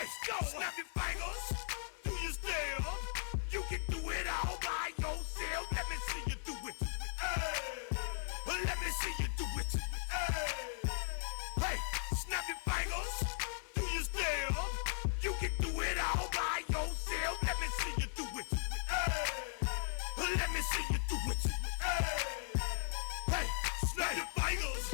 Hey, go! Snap your fingers, do your step. You can do it all by yourself. Let me see you do it. Hey, let me see you do it. Hey, snap your fingers, do your step. You can do it all by yourself. Let me see you do it. Let me see you do it. Hey, snap your fingers,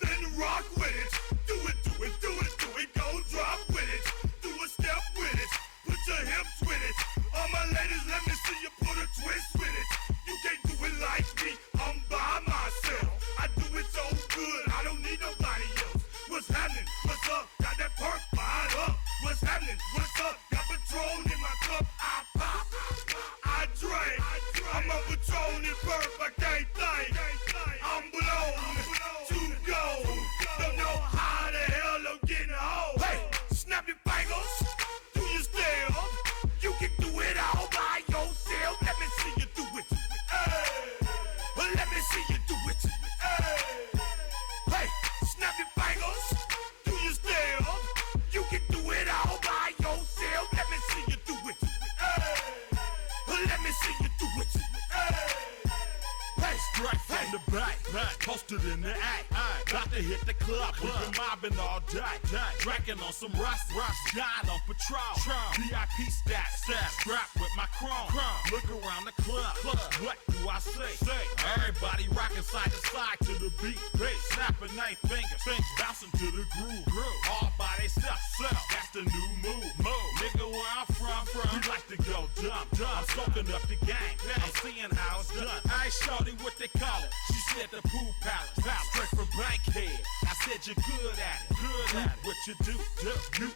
then rock with it. Do it, do it, do it, do it. Go drop with it. Do a step with it. Put your hips with it. All my ladies, let me see you put a twist with it. You can't do it like me. I'm by myself. I do it so good. I don't need nobody else. What's happening? What's up? Got that perk fired up. What's happening? What's up? Got Patron in my cup. I pop. I drink. I'm a Patron and perk. I can't think. I'm blown to go. Don't know how the hell I'm getting home. Hey, snap your fingers. Do your step. You can do it all by yourself. Let me see you do it. Let me see you do it. Hey, snap your fingers. Do your step. You can do it all by yourself. Let me see you do it. Let me see you do it. Hey, Straight from the back, posted in the act. About to hit the club, we've been mobbing all day. Drinking on some rust, dying on Patron. VIP stats, strapped with my chrome. Look around the club, what do I say? Everybody rocking side to side to the beat. Snapping their fingers, bouncing to the groove. All by themselves, that's the new move. Nigga, where I'm from, we like to go dumb. I'm soaking up the game, I'm seeing how it's done. I ain't shorty what they call it. She said the pool palace. Straight from Bankhead. I said you're good at it. What you do, you